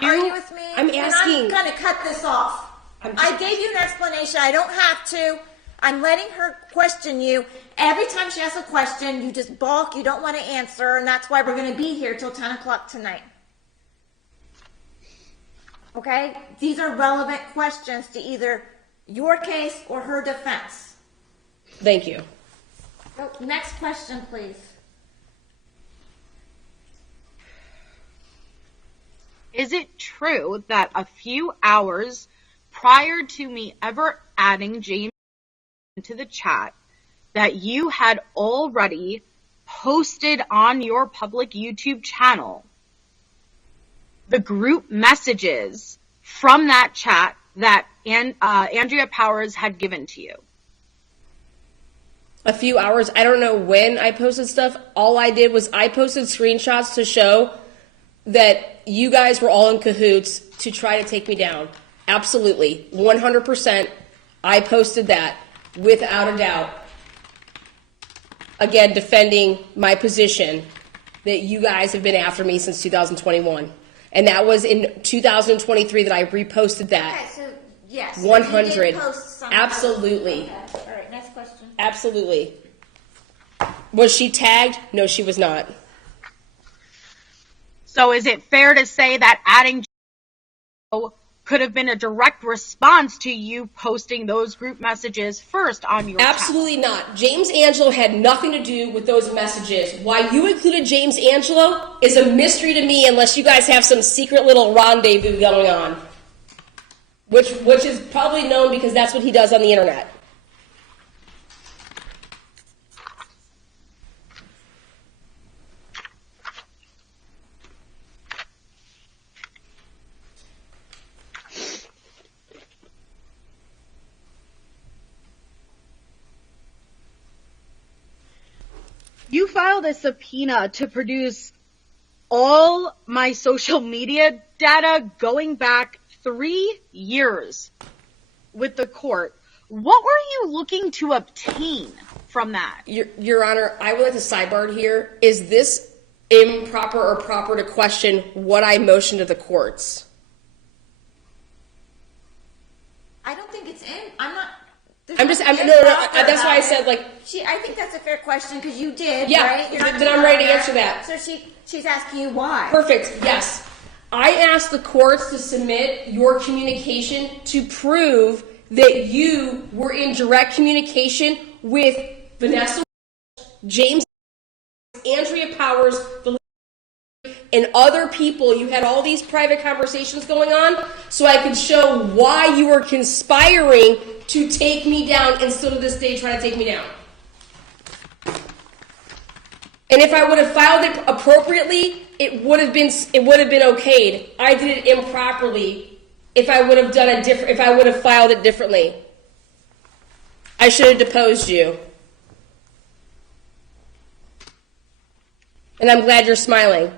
to argue with me, I'm asking. I'm going to cut this off. I gave you an explanation. I don't have to. I'm letting her question you. Every time she asks a question, you just balk. You don't want to answer, and that's why we're going to be here till 10 o'clock tonight. Okay? These are relevant questions to either your case or her defense. Thank you. So, next question, please. Is it true that a few hours prior to me ever adding James into the chat, that you had already posted on your public YouTube channel the group messages from that chat that Andrea Powers had given to you? A few hours. I don't know when I posted stuff. All I did was I posted screenshots to show that you guys were all in cahoots to try to take me down. Absolutely. 100%. I posted that without a doubt. Again, defending my position that you guys have been after me since 2021. And that was in 2023 that I reposted that. Okay, so yes. 100. You did post something. Absolutely. Okay. All right, next question. Absolutely. Was she tagged? No, she was not. So is it fair to say that adding could have been a direct response to you posting those group messages first on your Absolutely not. James Angelo had nothing to do with those messages. Why you included James Angelo is a mystery to me unless you guys have some secret little rendezvous going on. Which is probably known because that's what he does on the internet. You filed a subpoena to produce all my social media data going back 3 years with the court. What were you looking to obtain from that? Your Honor, I would like to sidebar here. Is this improper or proper to question what I motioned to the courts? I don't think it's in. I'm not. No, that's why I said, like. I think that's a fair question because you did, yeah, right? Then I'm ready to answer that. So she's asking you why. Perfect, yes. I asked the courts to submit your communication to prove that you were in direct communication with Vanessa, James, Andrea Powers, and other people. You had all these private conversations going on, so I could show why you were conspiring to take me down and still to this day try to take me down. And if I would have filed it appropriately, it would have been okayed. I did it improperly. If I would have filed it differently, I should have deposed you. And I'm glad you're smiling.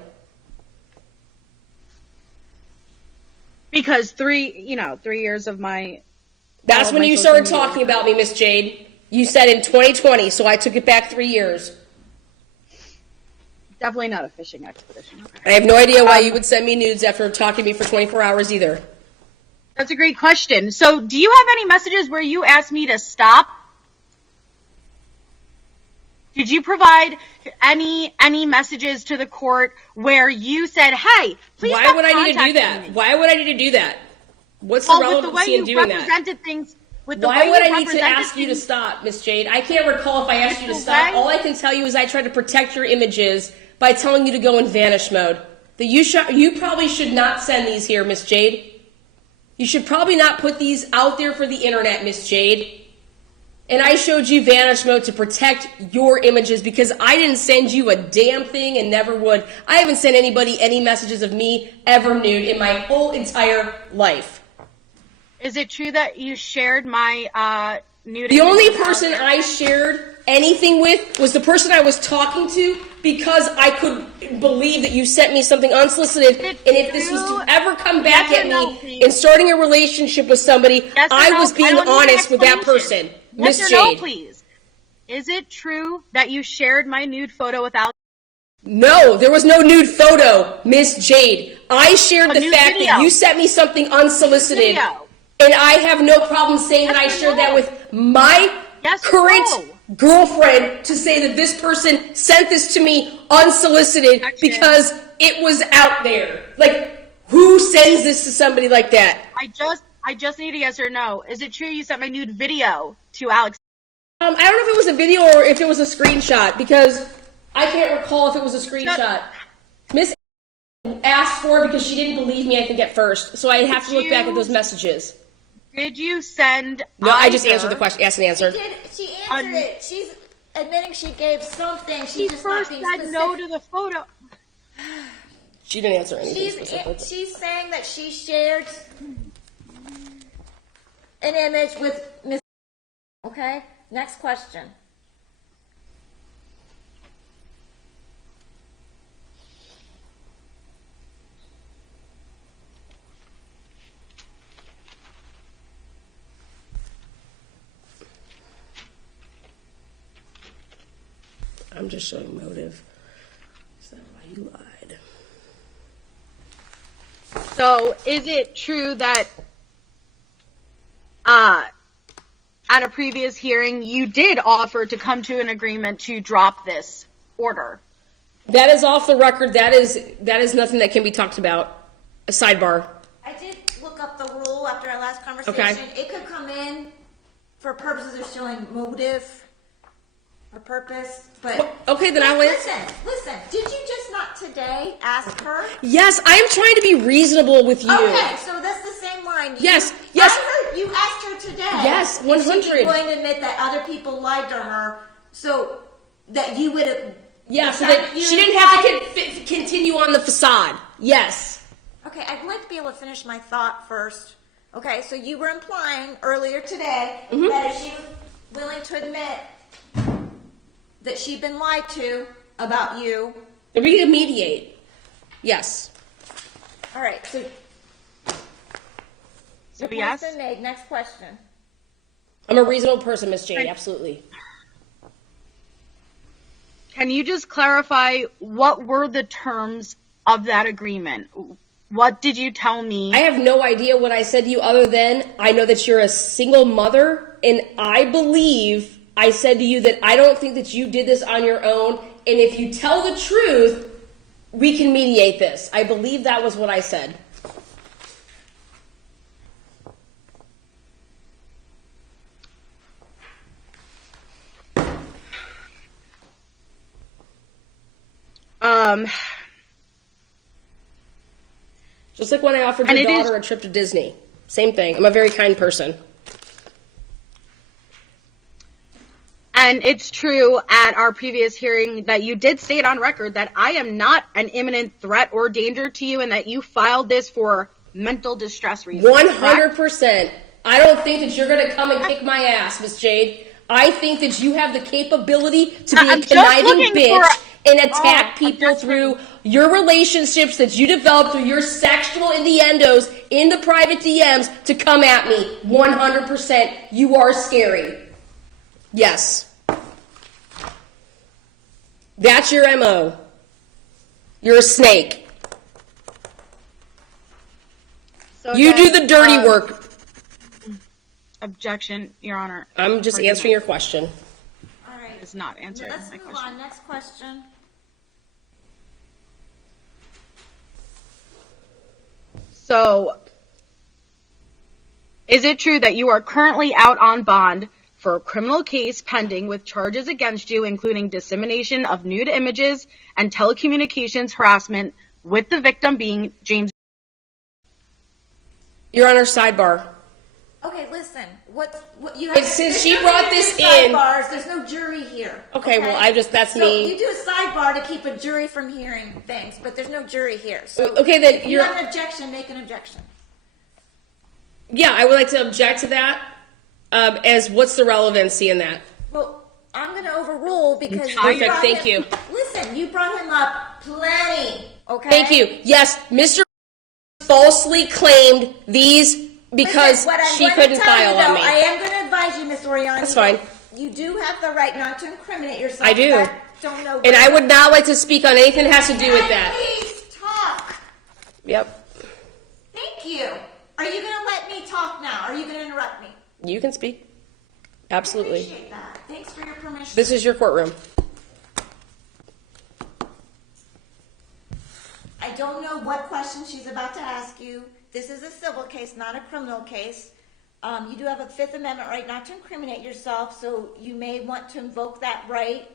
Because 3 years of my. That's when you started talking about me, Miss Jade. You said in 2020, so I took it back 3 years. Definitely not a fishing expedition. Okay. I have no idea why you would send me nudes after talking to me for 24 hours either. That's a great question. So do you have any messages where you asked me to stop? Did you provide any messages to the court where you said, hey, please stop contacting me? Why would I need to do that? Why would I need to do that? What's the relevancy in doing that? Why would I need to ask you to stop, Miss Jade? I can't recall if I asked you to stop. All I can tell you is I tried to protect your images by telling you to go in vanish mode. That you probably should not send these here, Miss Jade. You should probably not put these out there for the internet, Miss Jade. And I showed you vanish mode to protect your images because I didn't send you a damn thing and never would. I haven't sent anybody any messages of me ever nude in my whole entire life. Is it true that you shared my nudity? The only person I shared anything with was the person I was talking to because I could believe that you sent me something unsolicited. And if this was to ever come back at me in starting a relationship with somebody, I was being honest with that person. Miss Jade. No, please. Is it true that you shared my nude photo without? No, there was no nude photo, Miss Jade. I shared the fact that you sent me something unsolicited, and I have no problem saying that I shared that with my current girlfriend to say that this person sent this to me unsolicited because it was out there. Like, who sends this to somebody like that? I just need a yes or no. Is it true you sent my nude video to Alex? I don't know if it was a video or if it was a screenshot, because I can't recall if it was a screenshot. Miss asked for it because she didn't believe me, I think, at first. So I have to look back at those messages. Did you send No, I just answered the question. Asked and answered. She answered it. She's admitting she gave something. She just first said no to the photo. She didn't answer anything specific. She's saying that she shared an image with Miss. Okay, next question. I'm just showing motive. Is that why you lied? So, is it true that at a previous hearing you did offer to come to an agreement to drop this order? That is off the record. That is nothing that can be talked about. A sidebar. I did look up the rule after our last conversation. Okay. It could come in for purposes of showing motive or purpose, but okay, then I'll answer. Listen. Did you just not today ask her? Yes, I am trying to be reasonable with you. Okay, so that's the same line. Yes. I heard you asked her today. Yes, 100. She's going to admit that other people lied to her, so that you would have. Yeah, so that she didn't have to continue on the facade. Yes. Okay, I'd like to be able to finish my thought first. Okay, so you were implying earlier today that if she was willing to admit that she'd been lied to about you. That we can mediate. Yes. All right, so your point's been made. Next question. I'm a reasonable person, Miss Jade. Absolutely. Can you just clarify what were the terms of that agreement? What did you tell me? I have no idea what I said to you other than I know that you're a single mother, and I believe I said to you that I don't think that you did this on your own, and if you tell the truth, we can mediate this. I believe that was what I said. Just like when I offered your daughter a trip to Disney. Same thing. I'm a very kind person. And it's true at our previous hearing that you did state on record that I am not an imminent threat or danger to you and that you filed this for mental distress reasons. 100%. I don't think that you're going to come and kick my ass, Miss Jade. I think that you have the capability to be a conniving bitch and attack people through your relationships that you developed through your sexual innuendos in the private DMs to come at me. 100%. You are scary. Yes. That's your MO. You're a snake. So you do the dirty work. Objection, Your Honor. I'm just answering your question. All right. It's not answering my question. Let's move on. Next question. So, is it true that you are currently out on bond for a criminal case pending with charges against you, including dissemination of nude images and telecommunications harassment, with the victim being James? Your Honor, sidebar. Okay, listen. What you have? Since she brought this in, sidebars. There's no jury here. Okay, well, that's so me. You do a sidebar to keep a jury from hearing things, but there's no jury here. So okay, then if you have an objection, make an objection. Yeah, I would like to object to that. As what's the relevancy in that? Well, I'm going to overrule because perfect. Thank you. Listen, you brought him up plenty. Okay. Thank you. Yes, Mr. falsely claimed these because she couldn't file on me. I am going to advise you, Miss Oriani. That's fine. You do have the right not to incriminate yourself. I do. I don't know. And I would not like to speak on anything that has to do with that. Please talk. Yep. Thank you. Are you going to let me talk now? Are you going to interrupt me? You can speak. Absolutely. I appreciate that. Thanks for your permission. This is your courtroom. I don't know what question she's about to ask you. This is a civil case, not a criminal case. You do have a Fifth Amendment right not to incriminate yourself, so you may want to invoke that right.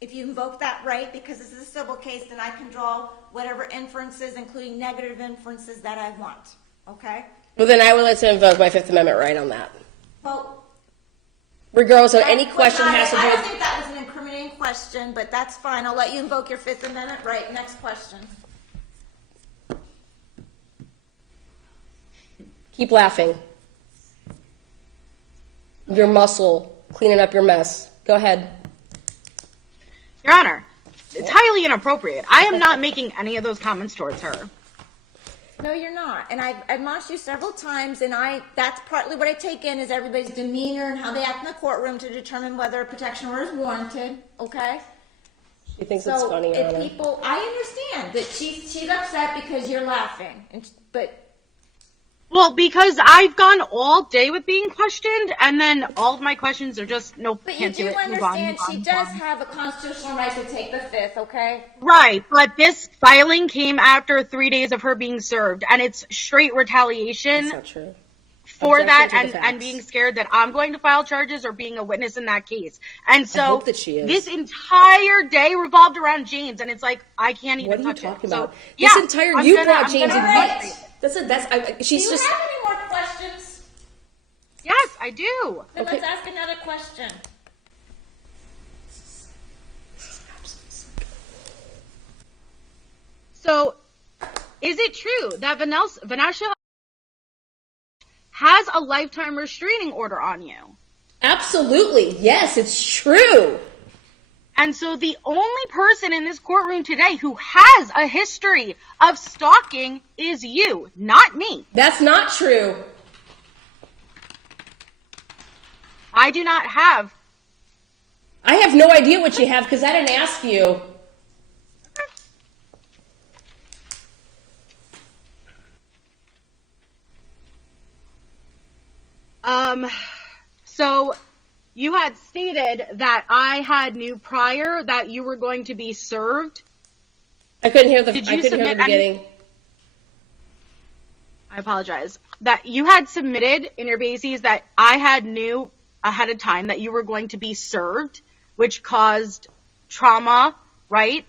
If you invoke that right, because this is a civil case, then I can draw whatever inferences, including negative inferences, that I want. Okay? Well, then I would like to invoke my Fifth Amendment right on that. Well, regardless of any question has to do I with... don't think that was an incriminating question, but that's fine. I'll let you invoke your Fifth Amendment right. Next question. Keep laughing. Your muscle, cleaning up your mess. Go ahead. Your Honor, it's highly inappropriate. I am not making any of those comments towards her. No, you're not. And I've admonished you several times, and that's partly what I take in is everybody's demeanor and how they act in the courtroom to determine whether a protection order is warranted, okay? She thinks it's funny, Your Honor. People, I understand that she's upset because you're laughing, but... Well, because I've gone all day with being questioned, and then all of my questions are just, nope, can't do it. But you do understand she does have a constitutional right to take the Fifth, okay? Right, but this filing came after 3 days of her being served, and it's straight retaliation. That's not true. For that, and being scared that I'm going to file charges or being a witness in that case. And so I hope that she is. This entire day revolved around James, and it's like, I can't even touch it. What are you talking about? So, this entire, you brought James in. She's do you have any more questions? Yes, I do. Then let's ask another question. So, is it true that Vanessa has a lifetime restraining order on you? Absolutely. Yes, it's true. And so the only person in this courtroom today who has a history of stalking is you, not me. That's not true. I do not have. I have no idea what you have because I didn't ask you. So you had stated that I had knew prior that you were going to be served. I couldn't hear the beginning. I apologize. That you had submitted in your bases that I had knew ahead of time that you were going to be served, which caused trauma, right?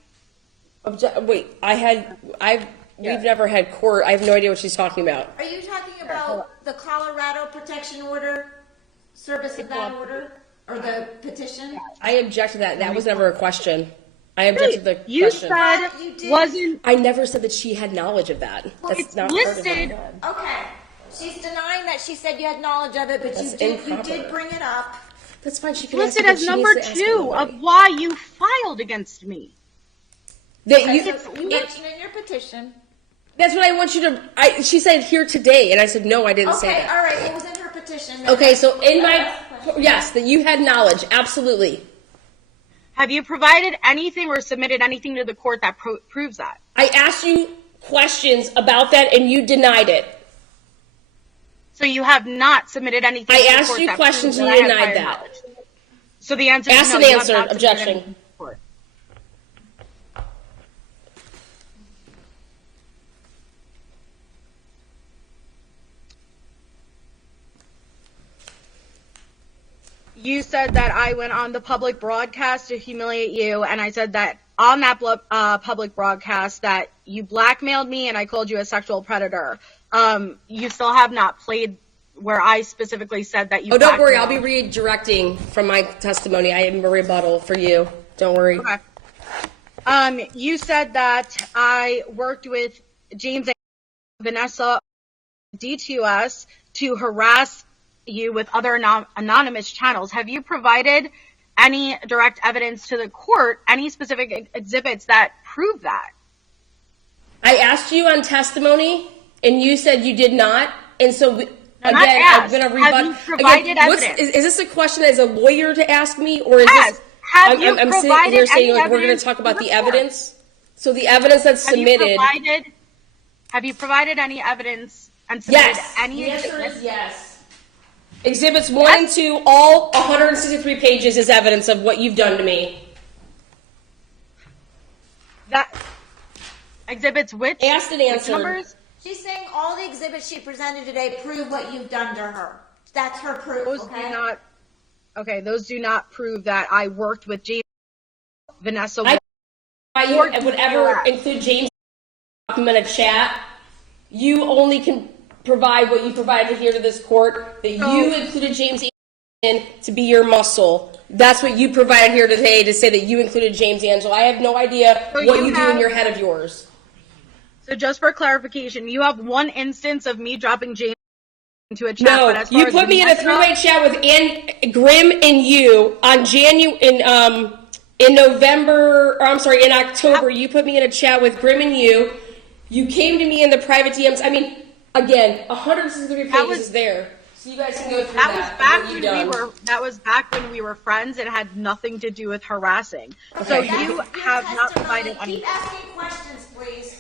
Wait, we've never had court. I have no idea what she's talking about. Are you talking about the Colorado protection order, service of that order, or the petition? I object to that. That was never a question. I object to the question. You said wasn't. I never said that she had knowledge of that. Well, that's it's not listed. Part of it. Okay. She's denying that she said you had knowledge of it, but you did bring it up. That's fine. She can Listed as number 2 of why you filed against me. That You mentioned in your petition. That's what I want you to. She said here today, and I said no, I didn't say that. Okay, all right. It was in her petition. Okay, so in my yes, that you had knowledge, absolutely. Have you provided anything or submitted anything to the court that proves that? I asked you questions about that, and you denied it. So you have not submitted anything. I asked you questions, and you denied that. Knowledge. So the answer is asked no. and answered. Objection. You said that I went on the public broadcast to humiliate you, and I said that on that public broadcast that you blackmailed me and I called you a sexual predator. You still have not played where I specifically said that you. Oh, don't worry. I'll be redirecting from my testimony. I am a rebuttal for you. Don't worry. Okay. You said that I worked with James and Vanessa D2S to harass you with other anonymous channels. Have you provided any direct evidence to the court, any specific exhibits that prove that? I asked you on testimony, and you said you did not. And so, again, I'm going to rebut. Have you provided evidence? Is this a question as a lawyer to ask me, or is yes. this? Have you I'm provided sitting here saying any like we're going to talk about the evidence. So the evidence that's submitted. Have you provided any evidence and submitted any exhibits? The answer exhibits? is yes. Exhibits 1 and 2, all 163 pages is evidence of what you've done to me. That exhibits which? Asked and answered. Numbers? She's saying all the exhibits she presented today prove what you've done to her. That's her proof, those do not prove that I worked with James, Vanessa. I would ever include James in a chat. You only can provide what you provided here to this court, that you included James in to be your muscle. That's what you provided here today to say that you included James Angelo. I have no idea what you do in your head of yours. So just for clarification, you have one instance of me dropping James into a chat. No, but as you put me in a three-way chat with Grim and you on in October. You put me in a chat with Grim and you. You came to me in the private DMs. I mean, again, 163 pages is there. So you guys can go through that. That was back when we were friends. It had nothing to do with harassing. Okay, so you have not provided any. Keep asking questions, please.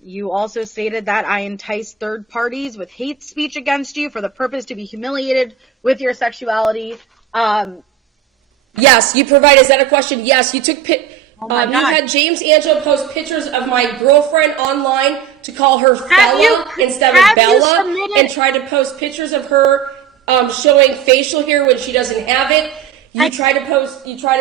You also stated that I enticed third parties with hate speech against you for the purpose to be humiliated with your sexuality. Yes, you provided. Is that a question? Yes, you took. You had James Angelo post pictures of my girlfriend online to call her Fella instead of Bella, and try to post pictures of her showing facial hair when she doesn't have it. You try to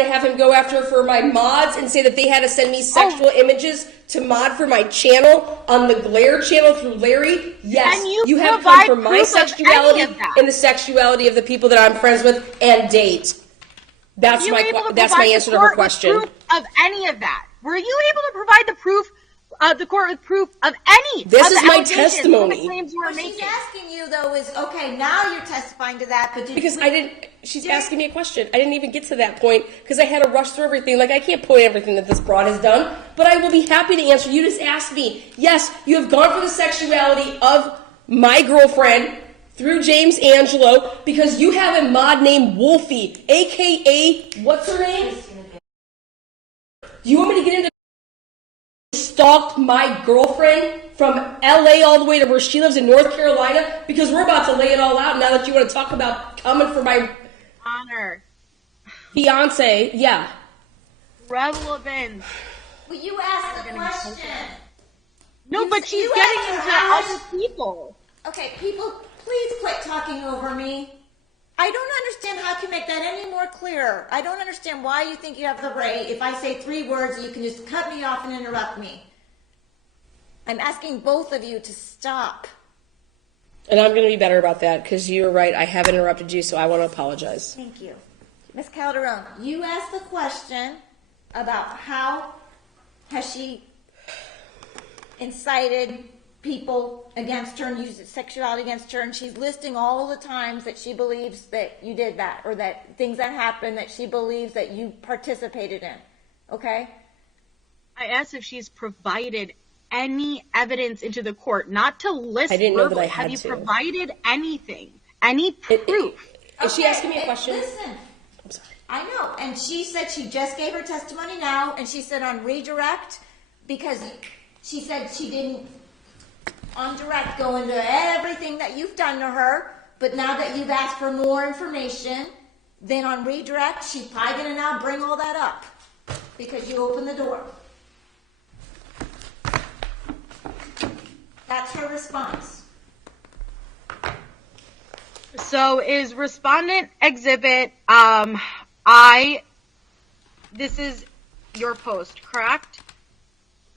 have him go after her for my mods and say that they had to send me sexual images to mod for my channel on the Glare channel through Larry. Yes, you have come for my sexuality and the sexuality of the people that I'm friends with and date. That's my answer to her question. Proof of any of that? Were you able to provide the proof? The court with proof of any. This is my testimony. What she's asking you though is, okay, now you're testifying to that, but she's asking me a question. I didn't even get to that point because I had to rush through everything. Like, I can't point everything that this broad has done, but I will be happy to answer. You just asked me. Yes, you have gone for the sexuality of my girlfriend through James Angelo because you have a mod named Wolfie, aka what's her name? You want me to get into stalked my girlfriend from LA all the way to where she lives in North Carolina? Because we're about to lay it all out now that you want to talk about coming for my honor fiance. Yeah. Relevant. Well, you asked the question. No, but she's getting into other people. Okay, people, please quit talking over me. I don't understand how I can make that any more clear. I don't understand why you think you have the right, if I say 3 words, you can just cut me off and interrupt me. I'm asking both of you to stop. And I'm going to be better about that because you're right. I have interrupted you, so I want to apologize. Thank you. Ms. Calderon, you asked the question about how has she incited people against her and used sexuality against her, and she's listing all the times that she believes that you did that, or that things that happened that she believes that you participated in. Okay? I asked if she's provided any evidence into the court, not to list. I didn't know that I had to. Have you provided anything? Any proof? Is she asking me a question? Listen. I'm sorry. I know, and she said she just gave her testimony now, and she said on redirect, because she said she didn't on direct go into everything that you've done to her, but now that you've asked for more information, then on redirect, she's probably going to now bring all that up because you opened the door. That's her response. So is respondent exhibit, this is your post, correct?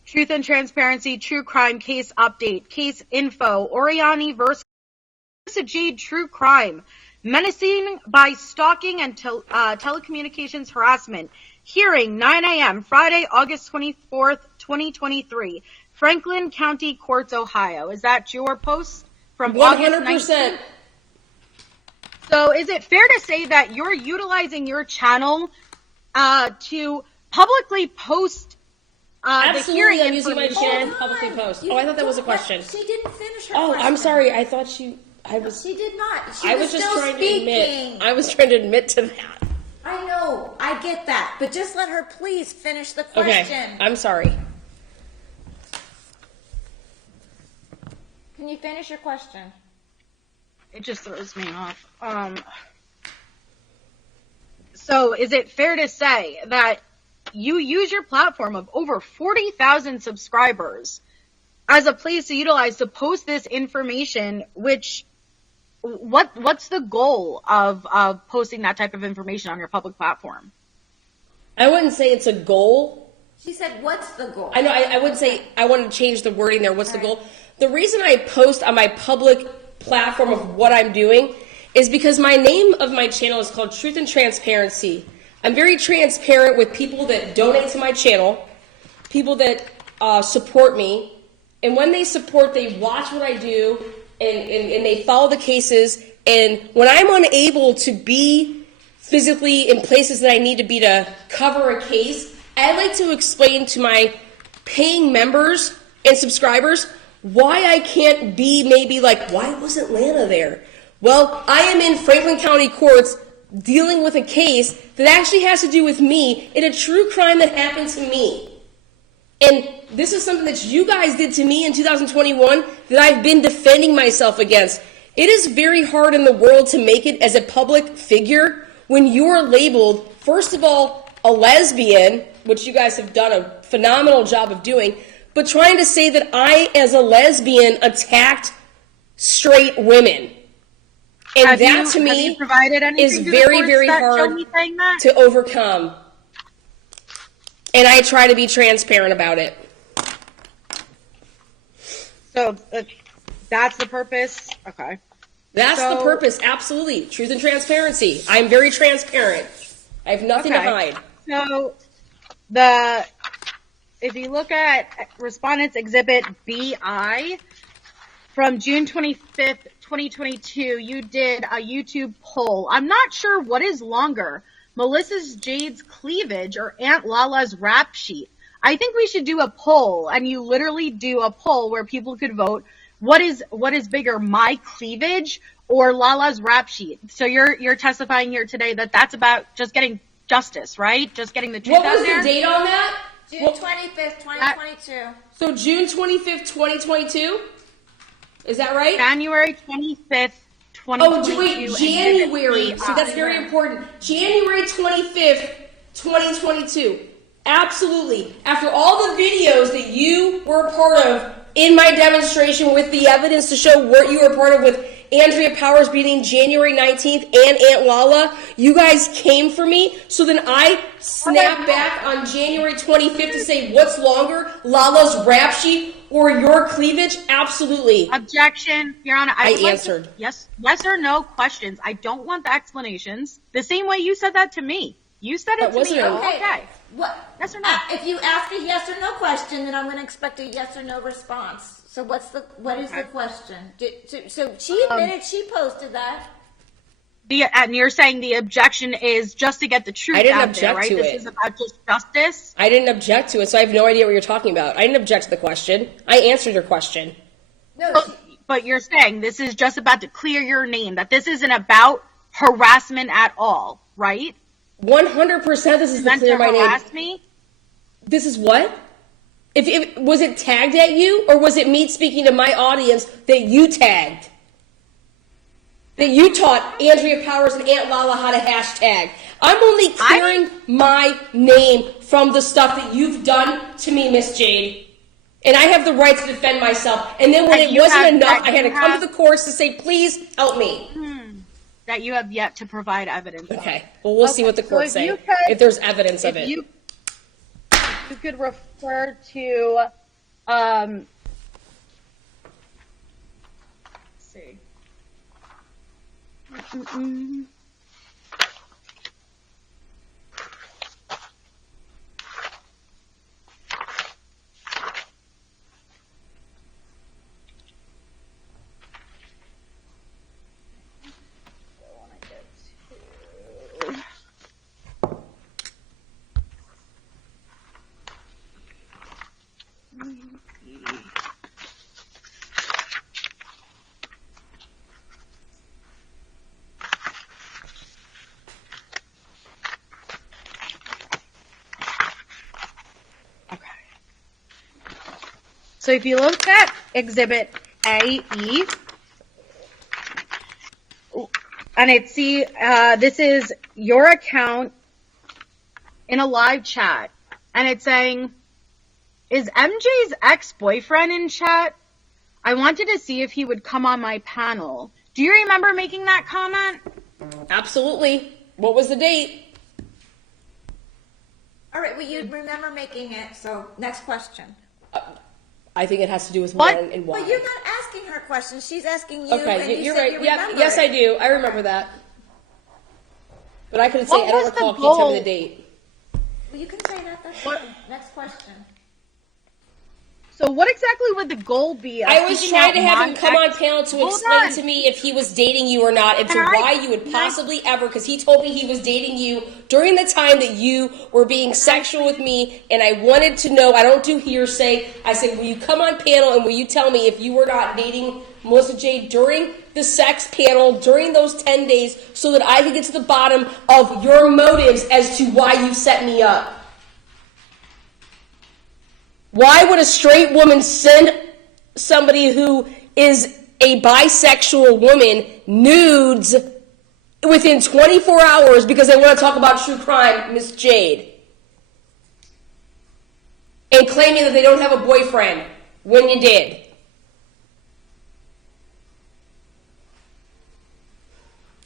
Truth and Transparency, True Crime Case Update, Case Info, Oriani versus Melissa Jade, True Crime, Menacing by Stalking and Telecommunications Harassment, Hearing, 9 a.m., Friday, August 24th, 2023, Franklin County Courts, Ohio. Is that your post from 100%. August 19th? So is it fair to say that you're utilizing your channel to publicly post Absolutely, I'm using my channel to publicly post. I thought that was a question. She didn't finish her question. I'm sorry. I thought she did not. I was just trying to admit to that. I know. I get that, but just let her please finish the question. Okay, I'm sorry. Can you finish your question? It just throws me off. So is it fair to say that you use your platform of over 40,000 subscribers as a place to utilize to post this information, which what's the goal of posting that type of information on your public platform? I wouldn't say it's a goal. She said, what's the goal? I know, I wouldn't say, I want to change the wording there. What's the goal? The reason I post on my public platform of what I'm doing is because my name of my channel is called Truth and Transparency. I'm very transparent with people that donate to my channel, people that support me, and when they support, they watch what I do, and they follow the cases, and when I'm unable to be physically in places that I need to be to cover a case, I like to explain to my paying members and subscribers why I can't be maybe like, why wasn't Lana there? Well, I am in Franklin County courts dealing with a case that actually has to do with me in a true crime that happened to me. And this is something that you guys did to me in 2021 that I've been defending myself against. It is very hard in the world to make it as a public figure when you're labeled, first of all, a lesbian, which you guys have done a phenomenal job of doing, but trying to say that I, as a lesbian, attacked straight women. And that, to me, is very, very hard to overcome. And I try to be transparent about it. So that's the purpose? Okay. That's the purpose, absolutely. Truth and transparency. I'm very transparent. I have nothing to hide. So if you look at Respondents Exhibit BI, from June 25th, 2022, you did a YouTube poll. I'm not sure what is longer, Melissa Jade's cleavage or Aunt Lala's rap sheet. I think we should do a poll, and you literally do a poll where people could vote. What is bigger, my cleavage or Lala's rap sheet? So you're testifying here today that that's about just getting justice, right? Just getting the truth out there. What was the date on that? June 25th, 2022. So June 25th, 2022? Is that right? January 25th, 2022. Oh, wait, January. So that's very important. January 25th, 2022. Absolutely. After all the videos that you were a part of in my demonstration with the evidence to show what you were a part of with Andrea Powers beating January 19th and Aunt Lala, you guys came for me. So then I snapped back on January 25th to say, what's longer, Lala's rap sheet or your cleavage? Absolutely. Objection, Your Honor. I answered. Yes or no questions. I don't want the explanations. The same way you said that to me. You said it to me. Okay. What? Yes or no? If you ask a yes or no question, then I'm going to expect a yes or no response. So what is the question? So she admitted she posted that. And you're saying the objection is just to get the truth out there, right? This is about just justice? I didn't object to it, so I have no idea what you're talking about. I didn't object to the question. I answered your question. No, but you're saying this is just about to clear your name, that this isn't about harassment at all, right? 100% this is to clear my name. Harass me? This is what? If was it tagged at you, or was it me speaking to my audience that you tagged? That you taught Andrea Powers and Aunt Lala how to hashtag. I'm only clearing my name from the stuff that you've done to me, Miss Jade. And I have the right to defend myself. And then when it wasn't enough, I had to come to the courts to say, please help me. That you have yet to provide evidence of. Okay. Well, we'll see what the courts say, if there's evidence of it. You could refer to, let's see. So if you look at Exhibit AE, and this is your account in a live chat, and it's saying, is MJ's ex-boyfriend in chat? I wanted to see if he would come on my panel. Do you remember making that comment? Absolutely. What was the date? All right, well, you remember making it, so next question. I think it has to do with when and why. But you're not asking her questions. She's asking you, okay, and you're said right. You Yes, it. I do. I remember that. But I couldn't say, I don't recall. Can you tell me the date? Well, you can say that. That's fine. Next question. So what exactly would the goal be? I was trying to have him come on panel to explain to me if he was dating you or not, and why you would possibly ever, because he told me he was dating you during the time that you were being sexual with me, and I wanted to know, I don't do hearsay, I said, will you come on panel and will you tell me if you were not dating Melissa Jade during the sex panel, during those 10 days, so that I could get to the bottom of your motives as to why you set me up. Why would a straight woman send somebody who is a bisexual woman nudes within 24 hours because they want to talk about true crime, Miss Jade? And claiming that they don't have a boyfriend when you did.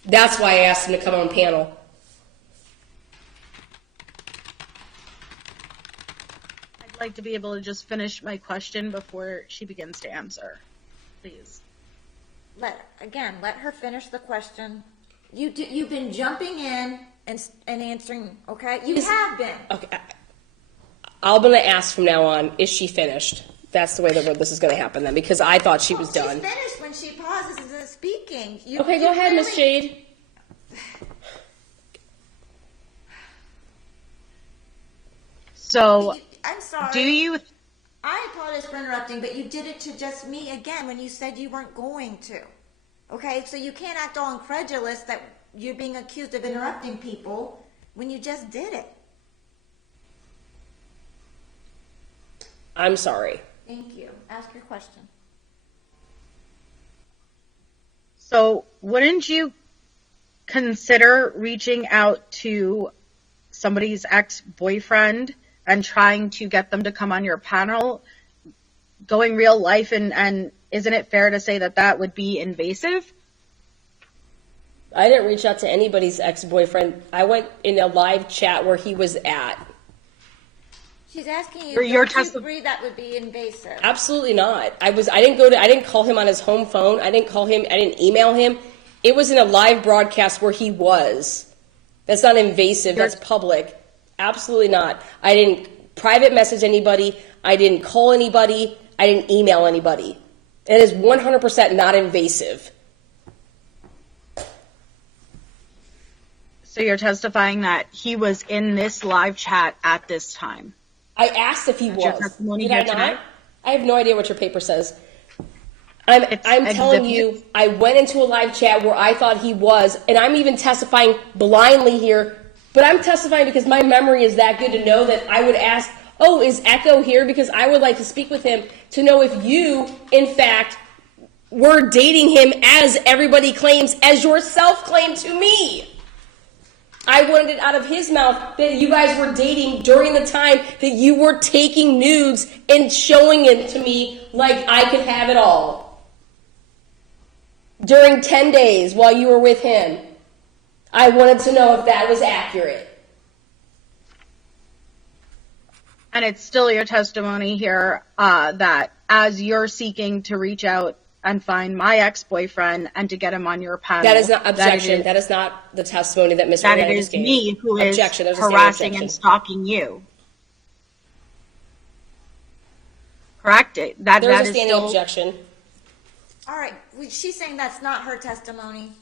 That's why I asked him to come on panel. Like to be able to just finish my question before she begins to answer, please. Let her finish the question. You've been jumping in and answering. Okay, have been. Okay, I'm gonna ask from now on: is she finished? That's the way that this is gonna happen then, because I thought she was done. She's finished when she pauses and isn't speaking. Okay, go ahead, Miss Jade. So. I'm sorry. I apologize for interrupting, but you did it to just me again when you said you weren't going to. Okay, so you can't act all incredulous that you're being accused of interrupting people when you just did it. I'm sorry. Thank you. Ask your question. So, wouldn't you consider reaching out to somebody's ex-boyfriend and trying to get them to come on your panel, going real life, and isn't it fair to say that would be invasive? I didn't reach out to anybody's ex-boyfriend. I went in a live chat where he was at. She's asking you, don't you agree that would be invasive? Absolutely not. I didn't call him on his home phone. I didn't email him. It was in a live broadcast where he was. That's not invasive. That's public. Absolutely not. I didn't private message anybody. I didn't call anybody. I didn't email anybody. It is 100% not invasive. So you're testifying that he was in this live chat at this time? I asked if he was. Your testimony Did I here not? today? I have no idea what your paper says. I'm telling you, I went into a live chat where I thought he was, and I'm even testifying blindly here. But I'm testifying because my memory is that good to know that I would ask, oh, is Echo here? Because I would like to speak with him to know if you, in fact, were dating him as everybody claims, as yourself claimed to me. I wanted it out of his mouth that you guys were dating during the time that you were taking nudes and showing it to me like I could have it all. During 10 days while you were with him. I wanted to know if that was accurate. And it's still your testimony here that as you're seeking to reach out and find my ex-boyfriend and to get him on your panel. That is not objection. That is not the testimony that Ms. Oriani just gave. That it is me who is harassing and stalking you. Correct? There's that a is standing still... objection. All right, she's saying that's not her testimony.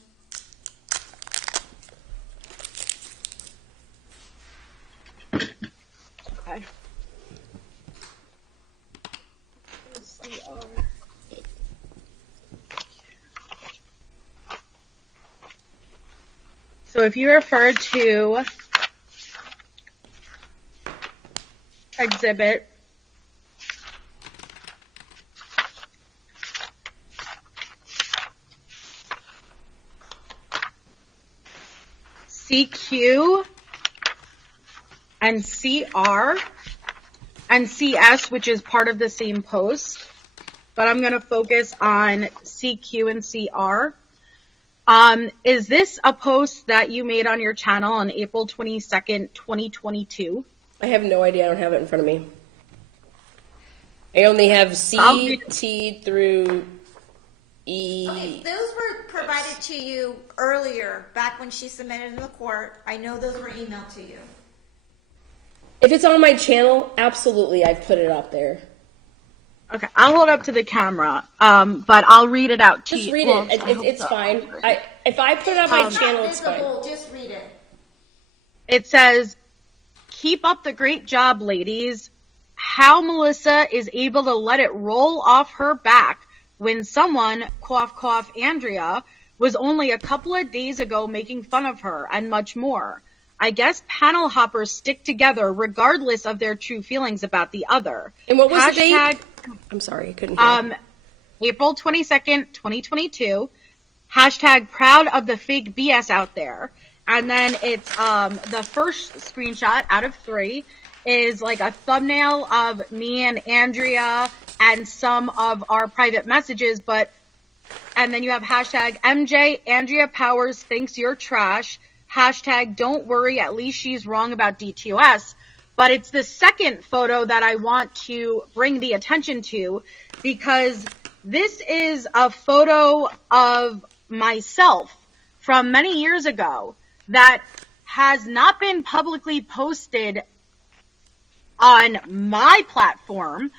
Okay. So if you refer to Exhibit CQ and CR and CS, which is part of the same post, but I'm going to focus on CQ and CR. Is this a post that you made on your channel on April 22nd, 2022? I have no idea. I don't have it in front of me. I only have C, T through E. Okay, those were provided to you earlier, back when she submitted in the court. I know those were emailed to you. If it's on my channel, absolutely, I've put it up there. Okay, I'll hold up to the camera, but I'll read it out to you. Just read it. It's fine. If I put it on my channel, it's fine. Just read it. It says, "Keep up the great job, ladies. How Melissa is able to let it roll off her back when someone, cough, cough, Andrea, was only a couple of days ago making fun of her, and much more. I guess panel hoppers stick together regardless of their true feelings about the other." And what was the date? I'm sorry, I couldn't hear. April 22nd, 2022. Hashtag proud of the fake BS out there. And then it's the first screenshot out of 3 is like a thumbnail of me and Andrea and some of our private messages, and then you have hashtag MJ, Andrea Powers thinks you're trash. Hashtag don't worry, at least she's wrong about DTOS. But it's the second photo that I want to bring the attention to, because this is a photo of myself from many years ago that has not been publicly posted on my platform.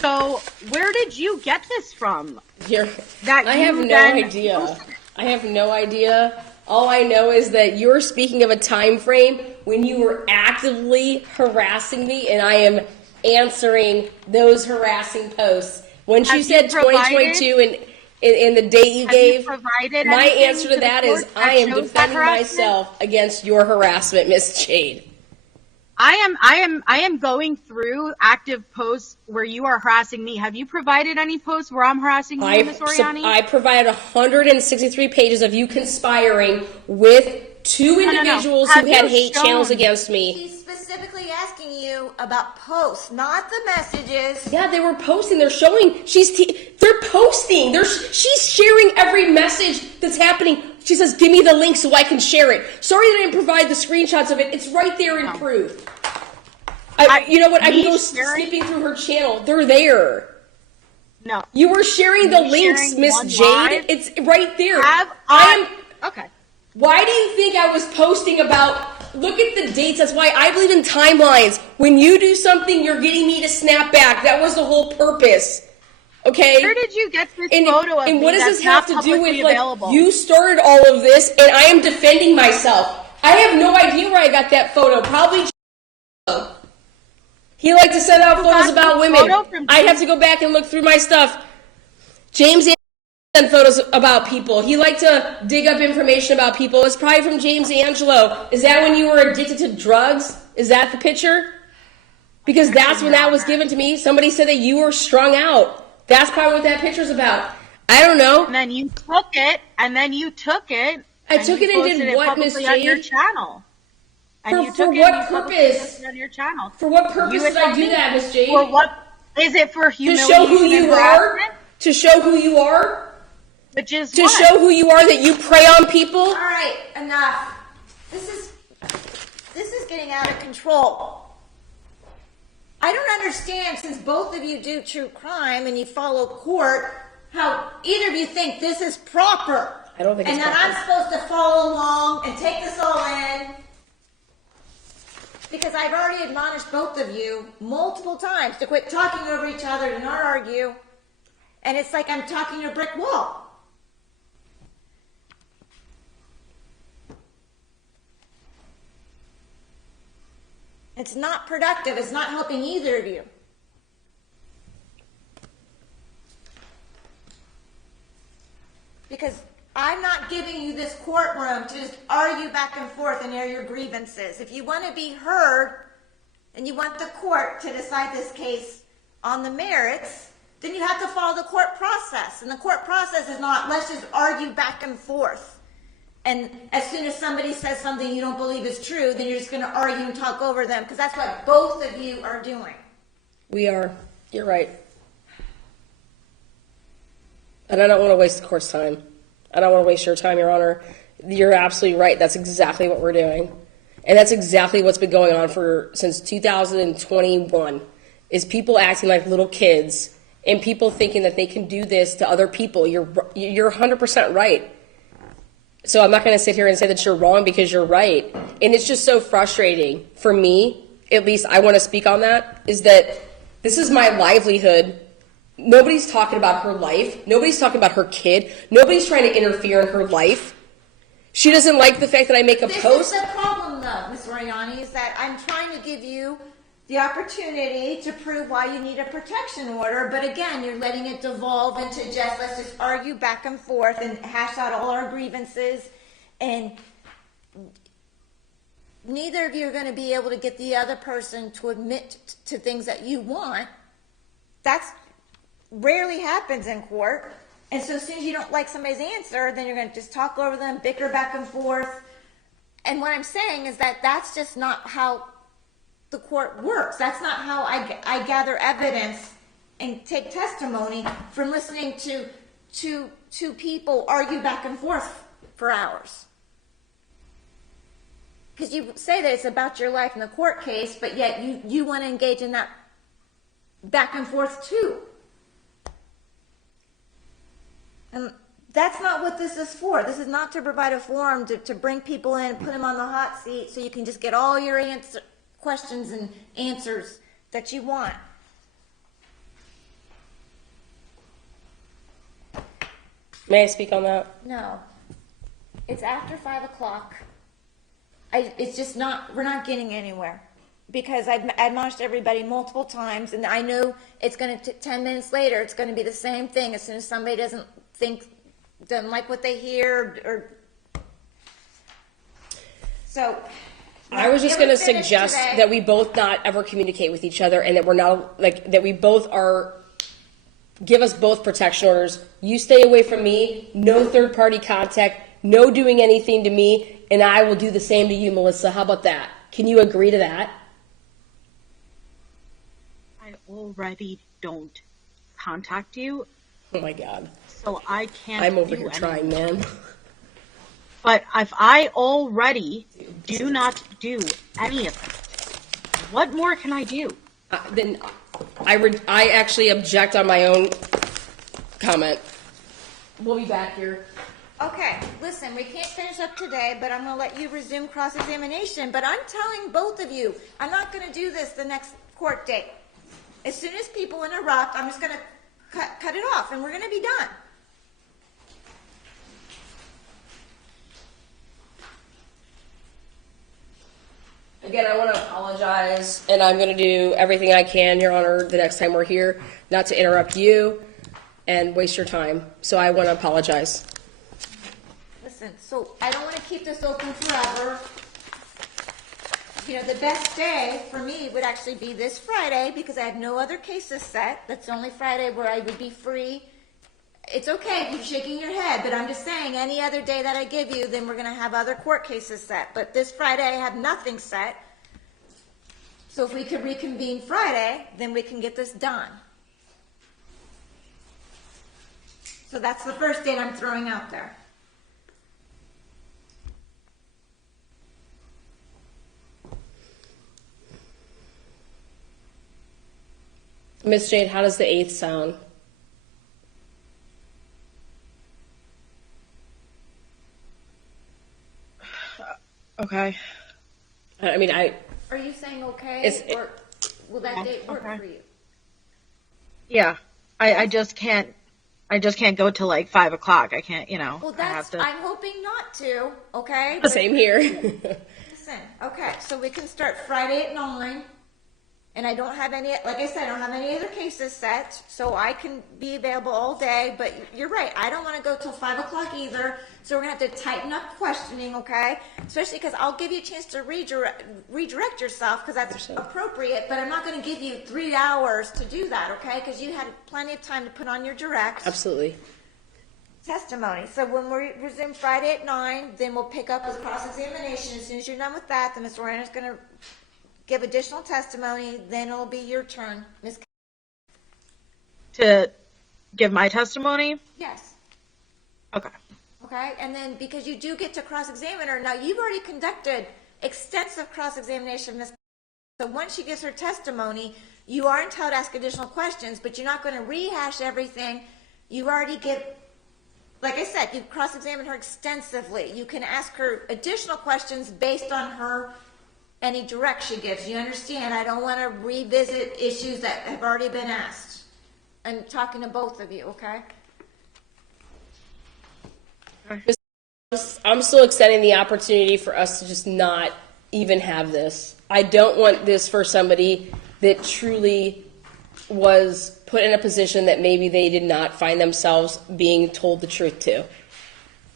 So where did you get this from? I have no idea. I have no idea. All I know is that you're speaking of a time frame when you were actively harassing me, and I am answering those harassing posts. When she said 2022 and in the date you gave, my answer to that is I am defending myself against your harassment, Miss Jade. I am going through active posts where you are harassing me. Have you provided any posts where I'm harassing you, Miss Oriani? I provided 163 pages of you conspiring with 2 individuals who had hate channels against me. She's specifically asking you about posts, not the messages. Yeah, they were posting. They're showing. They're posting. She's sharing every message that's happening. She says, "Give me the link so I can share it." Sorry that I didn't provide the screenshots of it. It's right there in proof. You know what? I can go snipping through her channel. They're there. No. You were sharing the links, Miss Jade. It's right there. Okay. Why do you think I was posting about, look at the dates, that's why I believe in timelines. When you do something, you're getting me to snap back. That was the whole purpose. Okay? Where did you get this photo of me? And what does this have to do with, available? You started all of this, and I am defending myself. I have no idea where I got that photo. Probably he liked to send out photos about women. I'd have to go back and look through my stuff. James sent photos about people. He liked to dig up information about people. It's probably from James Angelo. Is that when you were addicted to drugs? Is that the picture? Because that's when that was given to me. Somebody said that you were strung out. That's probably what that picture's about. I don't know. And then you took it, I took it and did what, Miss Jade? On your channel. For what purpose? On your channel. For what purpose did I do that, Miss Jade? For what? Is it for humiliation? To show who you are? To show who you are? Which is to show who you are, that you prey on people? All right, enough. This is getting out of control. I don't understand, since both of you do true crime and you follow court, how either of you think this is proper. I don't think it's proper. And that I'm supposed to follow along and take this all in. Because I've already admonished both of you multiple times to quit talking over each other, to not argue. And it's like I'm talking to a brick wall. It's not productive. It's not helping either of you. Because I'm not giving you this courtroom to just argue back and forth and air your grievances. If you want to be heard and you want the court to decide this case on the merits, then you have to follow the court process. And the court process is not, let's just argue back and forth. And as soon as somebody says something you don't believe is true, then you're just going to argue and talk over them, because that's what both of you are doing. We are. You're right. And I don't want to waste the court's time. I don't want to waste your time, Your Honor. You're absolutely right. That's exactly what we're doing. And that's exactly what's been going on since 2021, is people acting like little kids and people thinking that they can do this to other people. You're 100% right. So I'm not going to sit here and say that you're wrong, because you're right. And it's just so frustrating for me, at least I want to speak on that, is that this is my livelihood. Nobody's talking about her life. Nobody's talking about her kid. Nobody's trying to interfere in her life. She doesn't like the fact that I make a post. This is the problem, though, Ms. Oriani, is that I'm trying to give you the opportunity to prove why you need a protection order, but again, you're letting it devolve into just, let's just argue back and forth and hash out all our grievances, and neither of you are going to be able to get the other person to admit to things that you want. That's rarely happens in court. And so as soon as you don't like somebody's answer, then you're going to just talk over them, bicker back and forth. And what I'm saying is that that's just not how the court works. That's not how I gather evidence and take testimony from listening to two people argue back and forth for hours. Because you say that it's about your life in the court case, but yet you want to engage in that back and forth too. And that's not what this is for. This is not to provide a forum to bring people in and put them on the hot seat so you can just get all your questions and answers that you want. May I speak on that? No. It's after 5 o'clock. It's just not, we're not getting anywhere. Because I've admonished everybody multiple times, and I know it's going to, 10 minutes later, it's going to be the same thing as soon as somebody doesn't like what they hear, or so. I was just going to suggest that we both not ever communicate with each other, and that we're not, like, that we both give us both protection orders. You stay away from me, no third party contact, no doing anything to me, and I will do the same to you, Melissa. How about that? Can you agree to that? I already don't contact you. Oh my God. So I can't. I'm over here trying, man. But if I already do not do any of it, what more can I do? Then I actually object on my own comment. We'll be back here. Okay, listen, we can't finish up today, but I'm going to let you resume cross-examination. But I'm telling both of you, I'm not going to do this the next court date. As soon as people interrupt, I'm just going to cut it off, and we're going to be done. Again, I want to apologize, and I'm going to do everything I can, Your Honor, the next time we're here, not to interrupt you and waste your time. So I want to apologize. Listen, so I don't want to keep this open forever. You know, the best day for me would actually be this Friday, because I have no other cases set. That's the only Friday where I would be free. It's okay if you're shaking your head, but I'm just saying any other day that I give you, then we're going to have other court cases set. But this Friday I have nothing set. So if we could reconvene Friday, then we can get this done. So that's the first date I'm throwing out there. Miss Jade, how does the 8th sound? Okay. I mean, Are you saying okay, or will that date work for you? Yeah, I just can't go till like 5 o'clock. I can't, Well, I'm hoping not to, okay? Same here. Listen, okay, so we can start Friday at 9. And I don't have any, like I said, I don't have any other cases set, so I can be available all day. But you're right, I don't want to go till 5 o'clock either. So we're going to have to tighten up questioning, okay? Especially because I'll give you a chance to redirect yourself, because that's appropriate. But I'm not going to give you 3 hours to do that, okay? Because you had plenty of time to put on your directs. Absolutely. testimony. So when we resume Friday at 9, then we'll pick up with cross-examination. As soon as you're done with that, then Ms. Oriani's going to give additional testimony. Then it'll be your turn, Ms. To give my testimony? Yes. Okay. Okay, and then because you do get to cross-examine her, now you've already conducted extensive cross-examination, Ms. So once she gives her testimony, you are entitled to ask additional questions, but you're not going to rehash everything. You already get, like I said, you cross-examined her extensively. You can ask her additional questions based on her, any direct she gives. You understand? I don't want to revisit issues that have already been asked. I'm talking to both of you, okay? I'm still extending the opportunity for us to just not even have this. I don't want this for somebody that truly was put in a position that maybe they did not find themselves being told the truth to.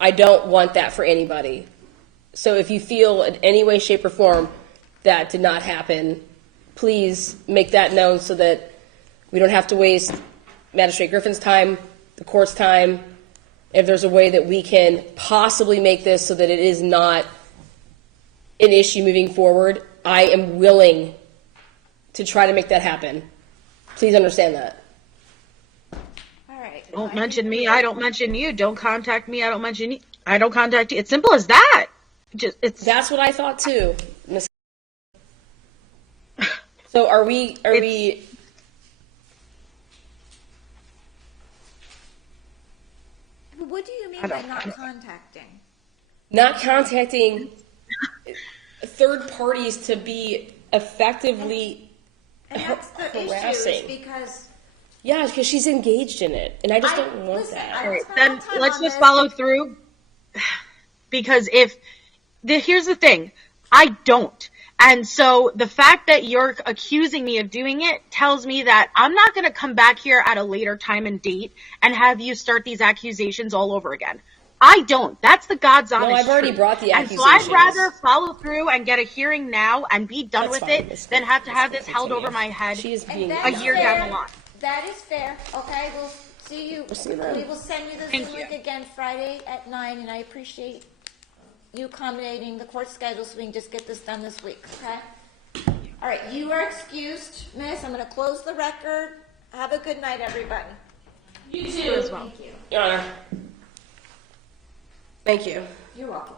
I don't want that for anybody. So if you feel in any way, shape, or form that did not happen, please make that known so that we don't have to waste Magistrate Griffin's time, the court's time. If there's a way that we can possibly make this so that it is not an issue moving forward, I am willing to try to make that happen. Please understand that. All right. Don't mention me. I don't mention you. Don't contact me. I don't mention you. I don't contact you. It's simple as that. That's what I thought too, Miss. So are we? What do you mean by not contacting? Not contacting third parties to be effectively harassing. Issue because yeah, because she's engaged in it, and I just don't want that. All right, then let's just follow through. Because here's the thing, I don't. And so the fact that you're accusing me of doing it tells me that I'm not going to come back here at a later time and date and have you start these accusations all over again. I don't. That's the God's honest truth. No, I've already brought the accusations. And so I'd rather follow through and get a hearing now and be done with it than have to have this held over my head a year down the line. That is fair. Okay, we'll see you. We will send you the Zoom link again Friday at 9, and I appreciate you accommodating the court schedule so we can just get this done this week, okay? All right, you are excused, Miss. I'm going to close the record. Have a good night, everybody. You too as well. Thank you. Your Honor. Thank you. You're welcome.